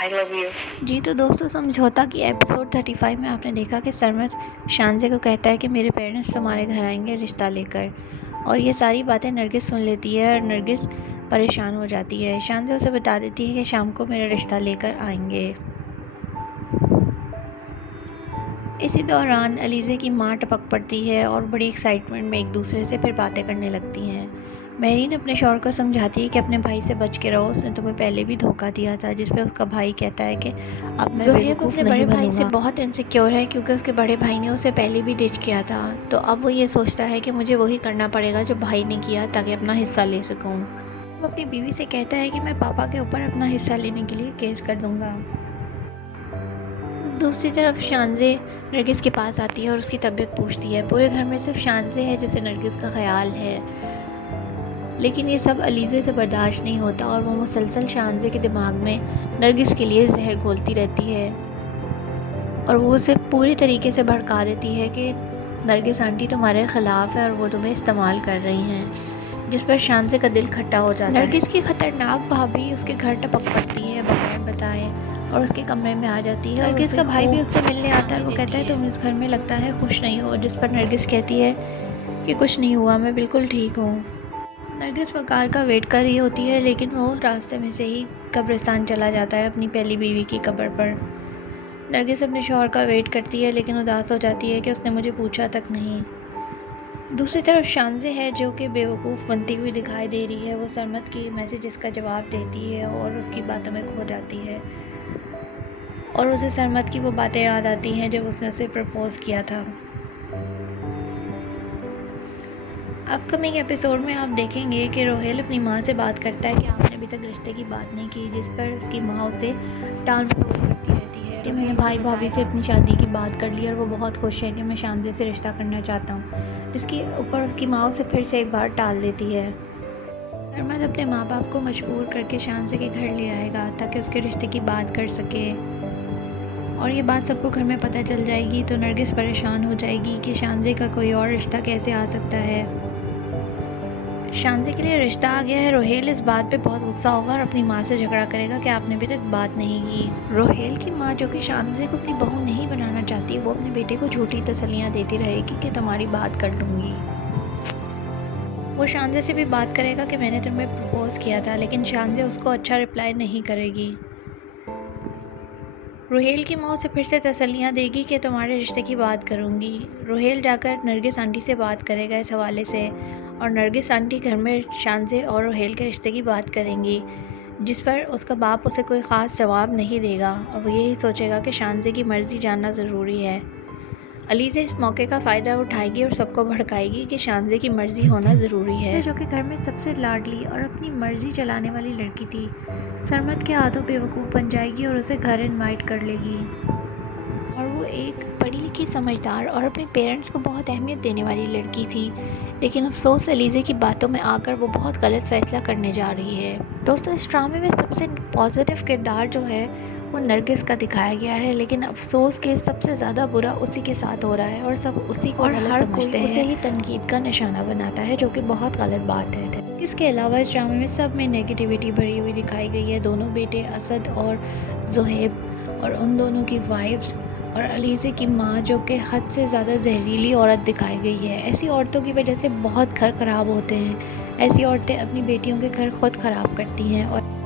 I love you. जी तो दोस्तों, समझौता की एपिसोड 35 में आपने देखा कि सरमद शानज़े को कहता है कि मेरे पेरेंट्स तुम्हारे घर आएंगे रिश्ता लेकर, और ये सारी बातें नरगिस सुन लेती है और नरगिस परेशान हो जाती है। शानज़े उसे बता देती है कि शाम को मेरा रिश्ता लेकर आएंगे। इसी दौरान अलीज़े की माँ टपक पड़ती है और बड़ी एक्साइटमेंट में एक दूसरे से फिर बातें करने लगती हैं। मेहरीन अपने शौहर को समझाती है कि अपने भाई से बच के रहो, उसने तुम्हें पहले भी धोखा दिया था। जिस पे उसका भाई कहता है कि अब मैं बेवकूफ़ अपने बड़े भाई से बहुत इनसिक्योर है क्योंकि उसके बड़े भाई ने उसे पहले भी डिच किया था, तो अब वो ये सोचता है कि मुझे वही करना पड़ेगा जो भाई ने किया ताकि अपना हिस्सा ले सकूँ। वो अपनी बीवी से कहता है कि मैं पापा के ऊपर अपना हिस्सा लेने के लिए केस कर दूँगा। दूसरी तरफ शानज़े नरगिस के पास आती है और उसकी तबीयत पूछती है। पूरे घर में सिर्फ शानज़े है जिसे नरगिस का ख्याल है, लेकिन ये सब अलीज़े से बर्दाश्त नहीं होता और वो मुसलसल शानज़े के दिमाग में नरगिस के लिए जहर घोलती रहती है और वो उसे पूरी तरीके से भड़का देती है कि नरगिस आंटी तुम्हारे ख़िलाफ़ है और वो तुम्हें इस्तेमाल कर रही हैं, जिस पर शानज़े का दिल खट्टा हो जाता है। नरगिस की ख़तरनाक भाभी उसके घर टपक पड़ती है बगैर बताए और उसके कमरे में आ जाती है। नरगिस का भाई भी उससे मिलने आता है और वो कहता है तुम इस घर में लगता है खुश नहीं हो, जिस पर नरगिस कहती है कि कुछ नहीं हुआ, मैं बिल्कुल ठीक हूँ। नरगिस वकार का वेट कर रही होती है, लेकिन वो रास्ते में से ही कब्रिस्तान चला जाता है अपनी पहली बीवी की कब्र पर। नरगिस अपने शौहर का वेट करती है लेकिन उदास हो जाती है कि उसने मुझे पूछा तक नहीं। दूसरी तरफ शानज़े है जो कि बेवकूफ़ बनती हुई दिखाई दे रही है। वो सरमद की मैसेजेस का जवाब देती है और उसकी बातों में खो जाती है और उसे सरमद की वो बातें याद आती हैं जब उसने उसे प्रपोज़ किया था। अपकमिंग एपिसोड में आप देखेंगे कि रोहेल अपनी माँ से बात करता है कि आपने अभी तक रिश्ते की बात नहीं की, जिस पर उसकी माँ उसे टाल मटोल करती रहती है कि मैंने भाई भाभी से अपनी शादी की बात कर ली और वो बहुत खुश है कि मैं शानज़े से रिश्ता करना चाहता हूँ, जिसके ऊपर उसकी माँ उसे फिर से एक बार टाल देती है। सरमद अपने माँ बाप को मजबूर करके शानज़े के घर ले आएगा ताकि उसके रिश्ते की बात कर सके, और ये बात सबको घर में पता चल जाएगी तो नरगिस परेशान हो जाएगी कि शानज़े का कोई और रिश्ता कैसे आ सकता है। शानज़े के लिए रिश्ता आ गया है। रोहेल इस बात पे बहुत गुस्सा होगा और अपनी माँ से झगड़ा करेगा कि आपने अभी तक बात नहीं की। रोहेल की माँ, जो कि शानज़े को अपनी बहू नहीं बनाना चाहती, वो अपने बेटे को झूठी तसल्लियाँ देती रहेगी कि तुम्हारी बात कर लूँगी। वो शानज़े से भी बात करेगा कि मैंने तुम्हें प्रपोज़ किया था, लेकिन शानज़े उसको अच्छा रिप्लाई नहीं करेगी। रोहेल की माँ उसे फिर से तसल्लियाँ देगी कि तुम्हारे रिश्ते की बात करूँगी। रोहेल जाकर नरगिस आंटी से बात करेगा इस हवाले से, और नरगिस आंटी घर में शानज़े और रोहेल के रिश्ते की बात करेंगी, जिस पर उसका बाप उसे कोई ख़ास जवाब नहीं देगा और वो यही सोचेगा कि शानज़े की मर्ज़ी जानना ज़रूरी है। अलीज़ा इस मौके का फ़ायदा उठाएगी और सबको भड़काएगी कि शानज़े की मर्ज़ी होना ज़रूरी है, जो कि घर में सबसे लाडली और अपनी मर्ज़ी चलाने वाली लड़की थी, सरमद के हाथों बेवकूफ़ बन जाएगी और उसे घर इनवाइट कर लेगी। और वो एक पढ़ी लिखी, समझदार और अपने पेरेंट्स को बहुत अहमियत देने वाली लड़की थी, लेकिन अफसोस अलीज़े की बातों में आकर वो बहुत गलत फ़ैसला करने जा रही है। दोस्तों, इस ड्रामे में सबसे पॉजिटिव किरदार जो है वो नरगिस का दिखाया गया है, लेकिन अफसोस के सबसे ज़्यादा बुरा उसी के साथ हो रहा है और सब उसी को गलत समझते हैं। उसे ही तनकीद का निशाना बनाता है, जो कि बहुत गलत बात है। इसके अलावा इस ड्रामे में सब में नेगेटिविटी भरी हुई दिखाई गई है। दोनों बेटे असद और ज़ुहैब और उन दोनों की वाइफ्स और अलीज़े की माँ, जो कि हद से ज़्यादा जहरीली औरत दिखाई गई है। ऐसी औरतों की वजह से बहुत घर ख़राब होते हैं। ऐसी औरतें अपनी बेटियों के घर खुद ख़राब करती हैं और